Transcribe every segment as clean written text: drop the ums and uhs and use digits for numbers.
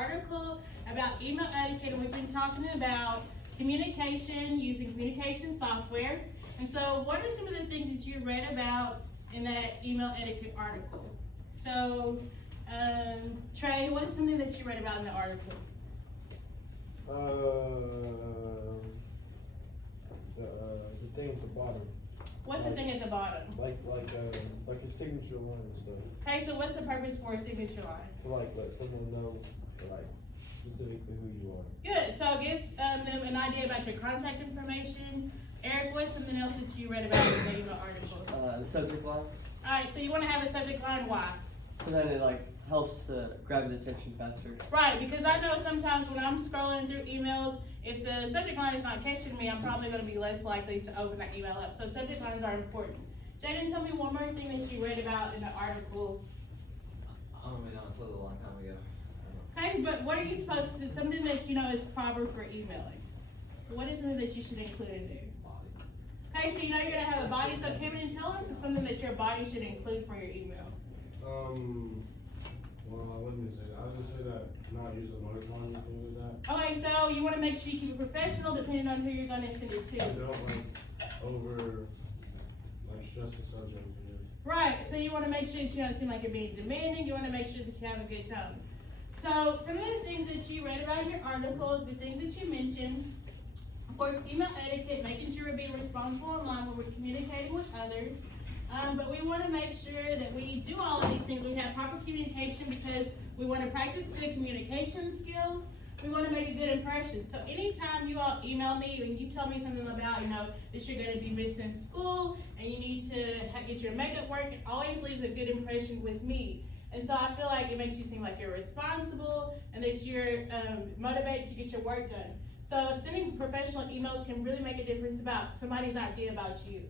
article about email etiquette, and we've been talking about communication using communication software. And so what are some of the things that you read about in that email etiquette article? So, Trey, what is something that you read about in the article? The thing at the bottom. What's the thing at the bottom? Like a signature line and stuff. Okay, so what's the purpose for a signature line? To like let someone know like specifically who you are. Good, so it gives them an idea about your contact information. Eric, what's something else that you read about in the email article? The subject line. Alright, so you want to have a subject line, why? So then it like helps to grab the attention faster. Right, because I know sometimes when I'm scrolling through emails, if the subject line is not catching me, I'm probably going to be less likely to open that email up. So subject lines are important. Jaden, tell me one more thing that you read about in the article. Oh man, it's a long time ago. Okay, but what are you supposed to, something that you know is proper for emailing? What is something that you should include in there? Okay, so you know you're going to have a body, so Kevin, tell us something that your body should include for your email. Well, I wouldn't say that. I would just say that not use emoticons and things like that. Okay, so you want to make sure you keep it professional depending on who you're going to send it to. And don't stress the subject. I guess. Right, so you want to make sure that you don't seem like you're being demanding. You want to make sure that you have a good tone. So some of the things that you read about in your article, the things that you mentioned, of course, email etiquette, making sure we're being responsible online when we're communicating with others. But we want to make sure that we do all of these things. We have proper communication because we want to practice good communication skills. We want to make a good impression. So anytime you all email me and you tell me something about, that you're going to be missing school and you need to get your makeup work, it always leaves a good impression with me. And so I feel like it makes you seem like you're responsible and that you're motivated to get your work done. So sending professional emails can really make a difference about somebody's idea about you.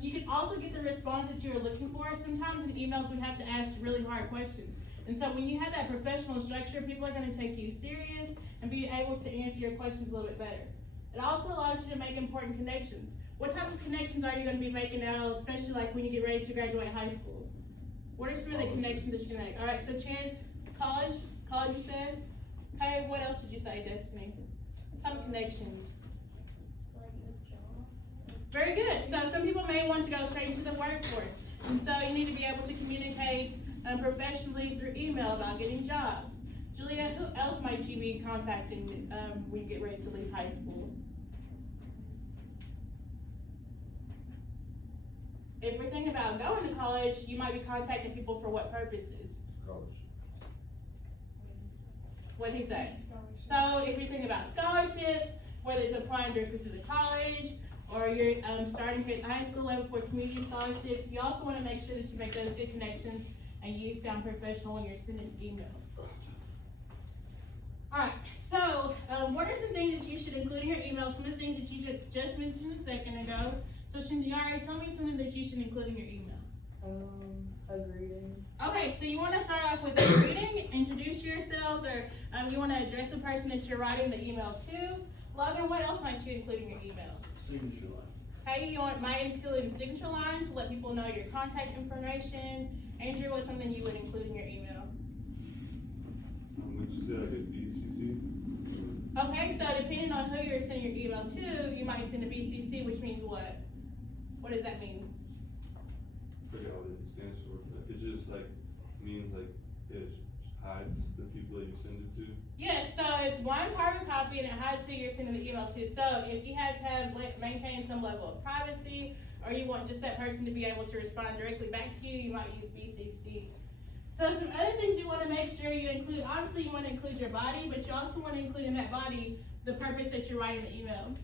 You can also get the response that you're looking for. Sometimes in emails we have to ask really hard questions. And so when you have that professional structure, people are going to take you serious and be able to answer your questions a little bit better. It also allows you to make important connections. What type of connections are you going to be making now, especially like when you get ready to graduate high school? What are some of the connections that you make? All right, so Chance, college you said? Okay, what else did you say, Destiny? What type of connections? Very good. So some people may want to go straight into the workforce. And so you need to be able to communicate professionally through email about getting jobs. Juliet, who else might you be contacting when you get ready to leave high school? If we're thinking about going to college, you might be contacting people for what purposes? College. What did he say? So if you're thinking about scholarships, whether it's applying directly to the college, or you're starting here at the high school level for community scholarships, you also want to make sure that you make those good connections and you sound professional when you're sending emails. Alright, so what are some things that you should include in your email? Some of the things that you just mentioned a second ago. So Shindiari, tell me something that you should include in your email. A greeting. Okay, so you want to start off with a greeting, introduce yourselves, or you want to address the person that you're writing the email to. Logan, what else might you include in your email? Signature line. Okay, you might include signature lines to let people know your contact information. Andrew, what's something you would include in your email? Would you say like a BCC? Okay, so depending on who you're sending your email to, you might send a BCC, which means what? What does that mean? I forget what it stands for. But it just means it hides the people that you send it to. Yes, so it's one carbon copy and it hides who you're sending the email to. So if you had to maintain some level of privacy, or you want just that person to be able to respond directly back to you, you might use BCC. So some other things you want to make sure you include, obviously you want to include your body, but you also want to include in that body the purpose that you're writing the email.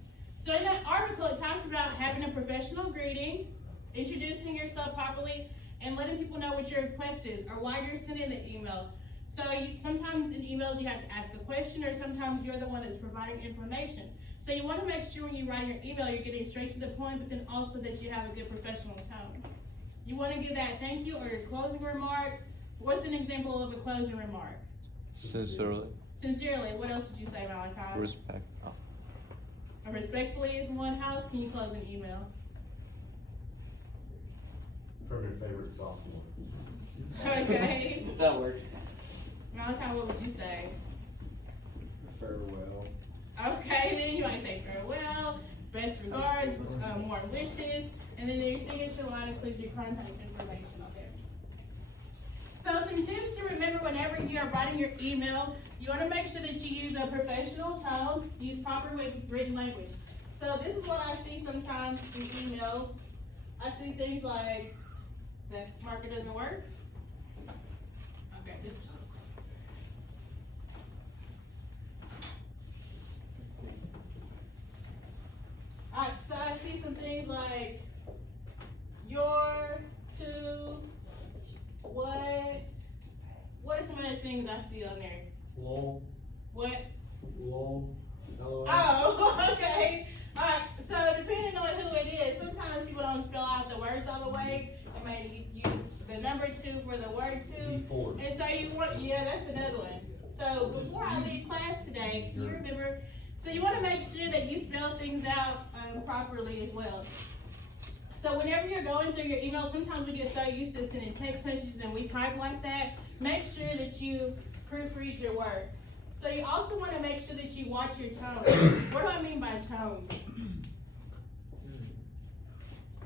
So in that article, it talks about having a professional greeting, introducing yourself properly, and letting people know what your request is or why you're sending the email. So sometimes in emails you have to ask a question, or sometimes you're the one that's providing information. So you want to make sure when you're writing your email, you're getting straight to the point, but then also that you have a good professional tone. You want to give that thank you or your closing remark. What's an example of a closing remark? Sincerely. Sincerely. What else did you say, Malachi? Respect. Respectfully is one. How else can you close an email? From your favorite sophomore. Okay. That works. Malachi, what would you say? Farewell. Okay, then you might say farewell, best regards, more wishes, and then your signature line includes your contact information on there. So some tips to remember whenever you are writing your email, you want to make sure that you use a professional tone, use proper written language. So this is what I see sometimes in emails. I see things like, the marker doesn't work. Okay, this is Alright, so I see some things like your, to, what are some of the things I see on there? Lol. What? Lol. LOL. Oh, okay. Alright, so depending on who it is, sometimes people don't spell out the words all the way. They may use the number 2 for the word to. Before. And so you want, yeah, that's another one. So before I leave class today, can you remember? So you want to make sure that you spell things out properly as well. So whenever you're going through your email, sometimes we get so used to sending text messages and we type like that. Make sure that you proofread your work. So you also want to make sure that you watch your tone. What do I mean by tone?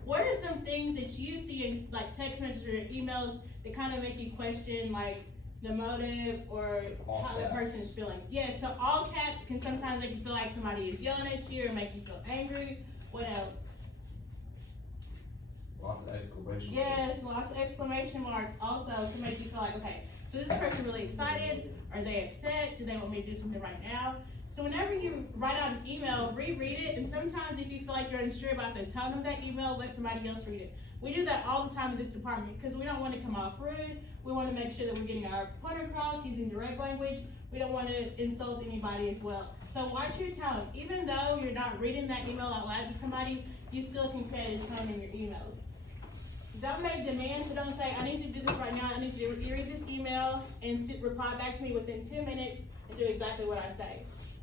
What are some things that you see in like text messages or emails that kind of make you question like the motive or All how the caps. person is feeling? Yeah, so all caps can sometimes make you feel like somebody is yelling at you or make you feel angry. What else? Lots of exclamation Yes, points. lots of exclamation marks also can make you feel like, okay, so is this person really excited? Are they upset? Do they want me to do something right now? So whenever you write out an email, reread it, and sometimes if you feel like you're unsure about the tone of that email, let somebody else read it. We do that all the time in this department because we don't want to come off rude. We want to make sure that we're getting our point across using direct language. We don't want to insult anybody as well. So watch your tone. Even though you're not reading that email out loud to somebody, you still can create a tone in your emails. Don't make demands, so don't say, I need you to do this right now, I need you to read this email and reply back to me within 10 minutes and do exactly what I say.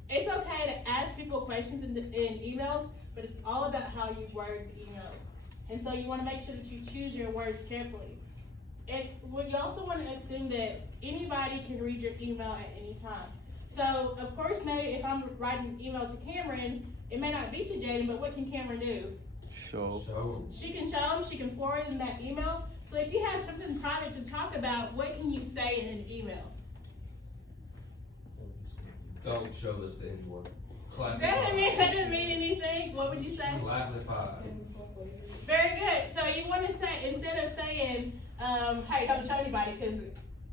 It's okay to ask people questions in emails, but it's all about how you word the emails. And so you wanna make sure that you choose your words carefully. And you also wanna assume that anybody can read your email at any time. So, of course, maybe if I'm writing an email to Cameron, it may not be to Jaden, but what can Cameron do? Show. So, She can show them, she can forward them that email. So if you have something private to talk about, what can you say in an email? don't show this to anyone. That Classified. didn't mean anything. What would you say? Classified. Very good. So you want to say, instead of saying, hey, don't show anybody, because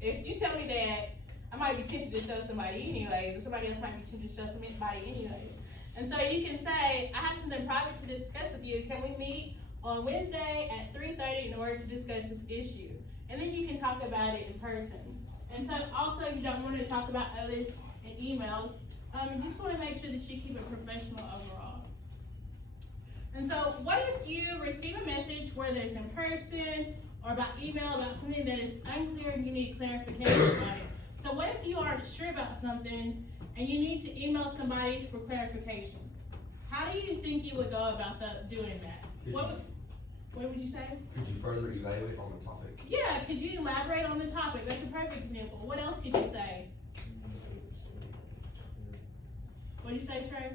if you tell me that, I might be tempted to show somebody anyways, or somebody else might be tempted to show somebody anyways. And so you can say, I have something private to discuss with you. Can we meet on Wednesday at 3:30 in order to discuss this issue? And then you can talk about it in person. And so also you don't want to talk about others in emails. You just want to make sure that you keep it professional overall. And so what if you receive a message, whether it's in person or about email, about something that is unclear and you need clarification on it? So what if you aren't sure about something and you need to email somebody for clarification? How do you think you would go about doing that? What would you say? Could you further evaluate on the topic? Yeah, could you elaborate on the topic? That's a perfect example. What else could you say? What do you say, Trey?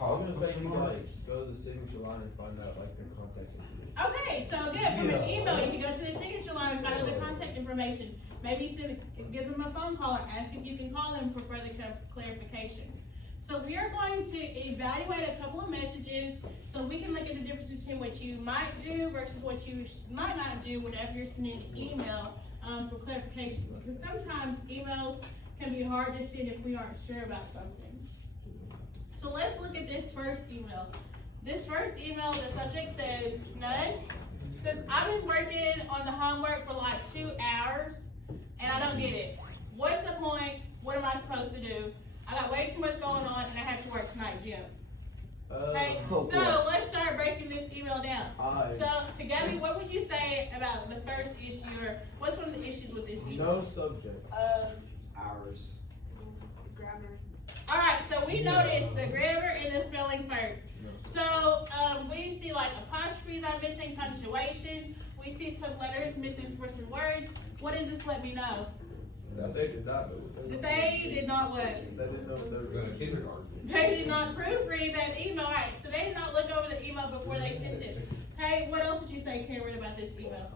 I'm gonna say you like go to the signature line and find out like their contact information. Okay, so again, from an email, you can go to the signature line, find out the contact information. Maybe give them a phone call or ask if you can call them for further clarification. So we are going to evaluate a couple of messages so we can look at the difference between what you might do versus what you might not do whenever you're sending an email for clarification. Because sometimes emails can be hard to send if we aren't sure about something. So let's look at this first email. This first email, the subject says, none. It says, I've been working on the homework for like 2 hours and I don't get it. What's the point? What am I supposed to do? I got way too much going on and I have to work tonight, Jim. Hey, Oh, so let's start breaking this email down. I So, Gabby, what would you say about the first issue, or what's one of the issues with this email? no subject. Hours. Grammar. Alright, so we noticed the grammar and the spelling first. So, we see like apostrophes are missing, punctuation. We see some letters missing for some words. What does this let me know? Now, they did not know what That they did not what? They didn't know what they were Go to doing. kindergarten. They did not proofread that email, right? So they did not look over the email before they sent it. Hey, what else did you say, Cameron, about this email?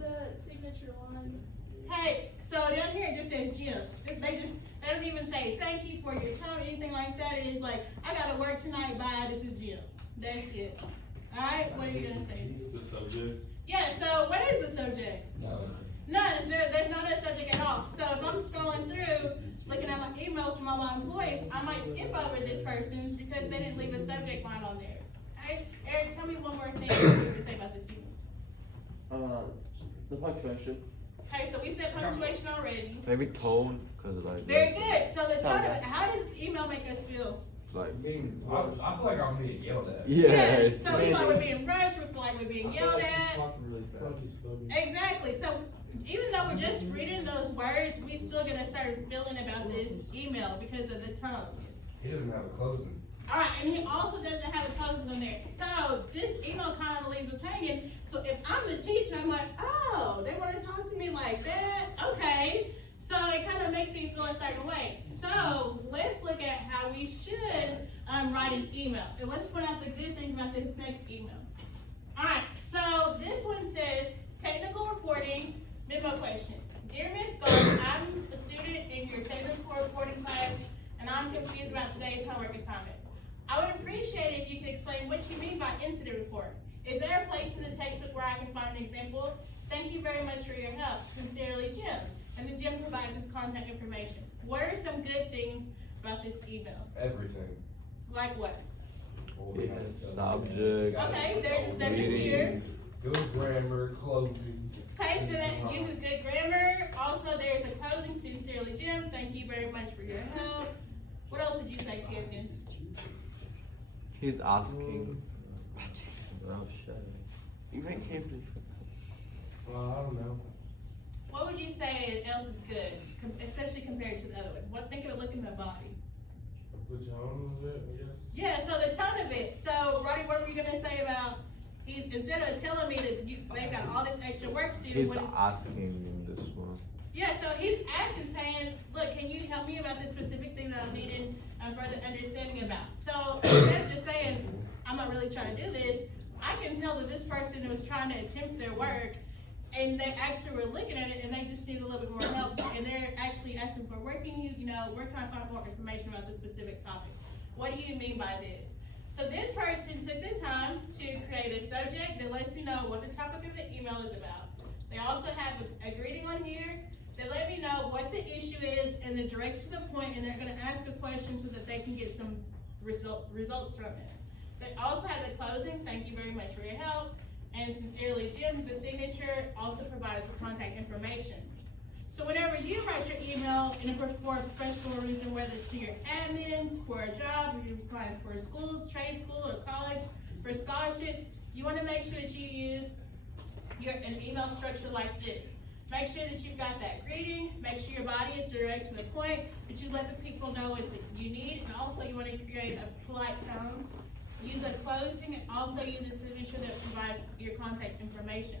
The signature line. Hey, so down here it just says Jim. They don't even say thank you for your time, anything like that. It is like, I gotta work tonight, bye, this is Jim. That's it. Alright, what are you gonna say? The subject, Yeah, so what is the subject? None, there's not a subject at all. So if I'm scrolling through, looking at my emails from all my employees, I might skip over this person's because they didn't leave a subject line on there. Okay, Eric, tell me one more thing you can say about this email. The punctuation. Okay, so we said punctuation already. Maybe tone, cause like. Very good. So the tone of Okay. it, how does email make us feel? Like. I feel like I'm being yelled at. Yeah. Yes, so we feel like maybe. we're being rushed, we feel like we're being yelled at. Talking really fast. Exactly, so even though we're just reading those words, we still get a certain feeling about this email because of the tone. He doesn't have a closing. Alright, and he also doesn't have a closing on there. So this email kind of leaves us hanging. So if I'm the teacher, I'm like, oh, they want to talk to me like that? Okay. So it kind of makes me feel a certain way. So let's look at how we should write an email. And let's point out the good things about this next email. Alright, so this one says, technical reporting, memo question. Dear Ms. Gold, I'm a student in your technical reporting class, and I'm confused about today's homework assignment. I would appreciate it if you could explain what you mean by incident report. Is there a place in the textbook where I can find an example? Thank you very much for your help. Sincerely, Jim. And then Jim provides his contact information. What are some good things about this email? Everything. Like what? Subject. Okay, there's a subject reading. here. Good grammar, closing. Okay, so that uses good grammar. Also, there's a closing. Sincerely, Jim. Thank you very much for your help. What else did you say, Camden? He's asking. Oh shit. You make Camden. Well, I don't know. What would you say else is good, especially compared to the other one? What, think of it, look in the body. The tone of it, I guess. Yeah, so the tone of it. So, Roddy, what were you gonna say about, instead of telling me that they've got all this extra work to do, He's what is, asking this one. yeah, so he's asking, saying, look, can you help me about this specific thing that I'm needing further understanding about? So, instead of just saying, I'm not really trying to do this, I can tell that this person was trying to attempt their work, and they actually were looking at it, and they just need a little bit more help, and they're actually asking for, where can where can I find more information about this specific topic? What do you mean by this? So this person took the time to create a subject that lets me know what the topic of the email is about. They also have a greeting on here that let me know what the issue is and the direct to the point, and they're gonna ask a question so that they can get some results from it. They also have the closing, thank you very much for your help, and sincerely Jim. The signature also provides the contact information. So whenever you write your email for a professional reason, whether it's to your admins, for a job, or you're applying for a school, trade school, or college, for scholarships, you wanna make sure that you use an email structure like this. Make sure that you've got that greeting, make sure your body is direct to the point, that you let the people know what you need, and also you wanna create a polite tone. Use a closing, and also use a signature that provides your contact information.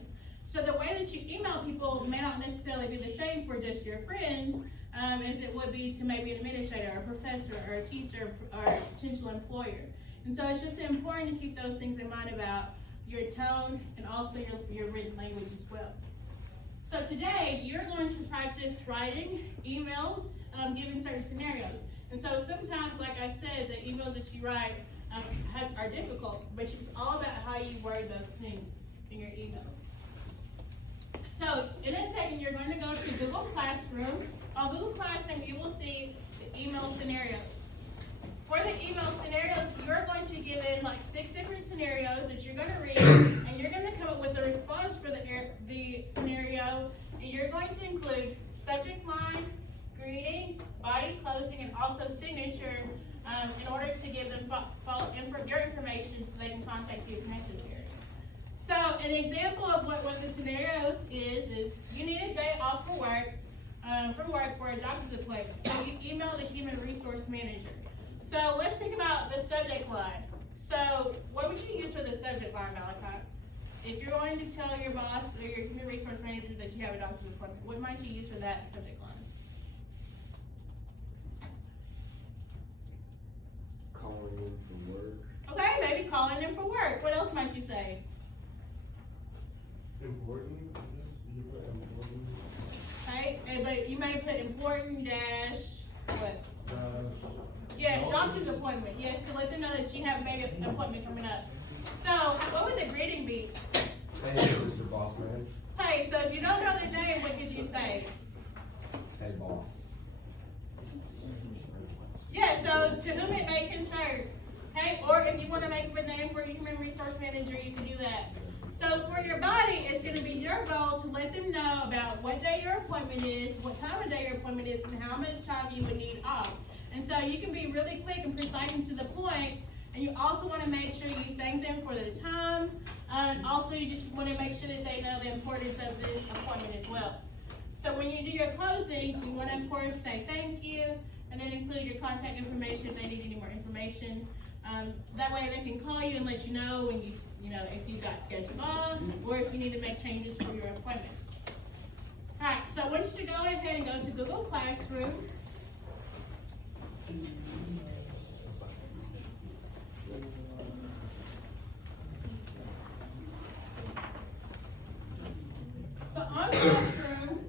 So the way that you email people may not necessarily be the same for just your friends, as it would be to maybe an administrator, or a professor, or a teacher, or a potential employer. And so it's just important to keep those things in mind about your tone and also your written language as well. So today, you're going to practice writing emails given certain scenarios. And so sometimes, like I said, the emails that you write are difficult, but it's all about how you word those things in your email. So in a second, you're going to go to Google Classroom. On Google Classroom, you will see the email scenarios. For the email scenarios, you're going to be given like 6 different scenarios that you're going to read, and you're going to come up with a response for the scenario, and you're going to include subject line, greeting, body closing, and also signature in order to give them your information so they can contact you if necessary. So an example of what one of the scenarios is you need a day off from work for a doctor's appointment. So you email the human resource manager. So let's think about the subject line. So what would you use for the subject line, Malachi? If you're going to tell your boss or your human resource manager that you have a doctor's appointment, what might you use for that subject line? calling in from work. Okay, maybe calling them for work. What else might you say? Important, I guess, you put important. Okay, but you may put important dash, what? Yeah, Doctor's doctor's appointment, yes, to let them know that you have maybe an appointment coming up. So, what would the greeting be? Thank you, Mr. Boss Man. Hey, so if you don't know their name, what could you say? Say boss. Yeah, so to whom it may concern. Hey, or if you wanna make up a name for your human resource manager, you can do that. So for your body, it's gonna be your goal to let them know about what day your appointment is, what time of day your appointment is, and how much time you would need off. And so you can be really quick and precise and to the point, and you also wanna make sure you thank them for their time, and also you just wanna make sure that they know the importance of this appointment as well. So when you do your closing, you wanna of course say thank you, and then include your contact information if they need any more information. That way they can call you and let you know when you know, if you got scheduled off, or if you need to make changes for your appointment. Alright, so I want you to go ahead and go to Google Classroom. So on Classroom,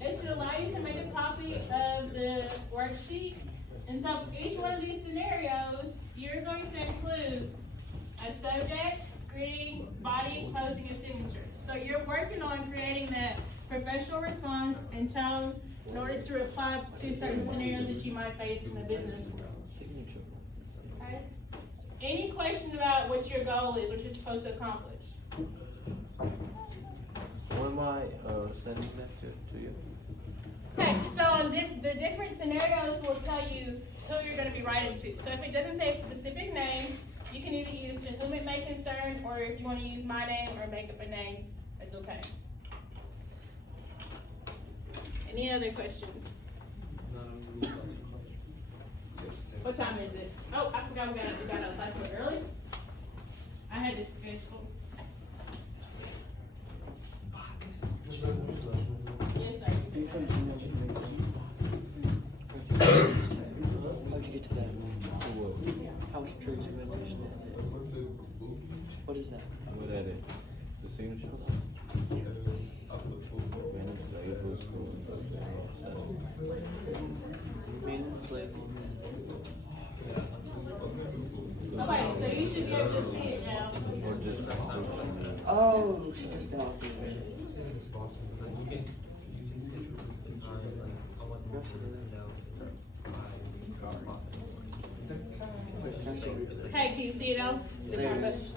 it should allow you to make a copy of the worksheet. And so for each one of these scenarios, you're going to include a subject, greeting, body, closing, and signature. So you're working on creating that professional response and tone in order to reply to certain scenarios that you might face in the business. Okay? Any questions about what your goal is, what you're supposed to accomplish? What am I sending that to you? Okay, so on the different scenarios will tell you who you're going to be writing to. So if it doesn't say a specific name, you can either use to whom it may concern, or if you want to use my name or make up a name, it's okay. Any other questions? What time is it? Oh, I forgot we got outside so early. I had to schedule. Yes, sir. How'd you get to that? How was Trey's invitation? What is that? What edit? The signature? Maintenance label. Oh, wait, so you should be able to see it now. Or just Oh, she's just out there. Hey, can you see it now? There it is.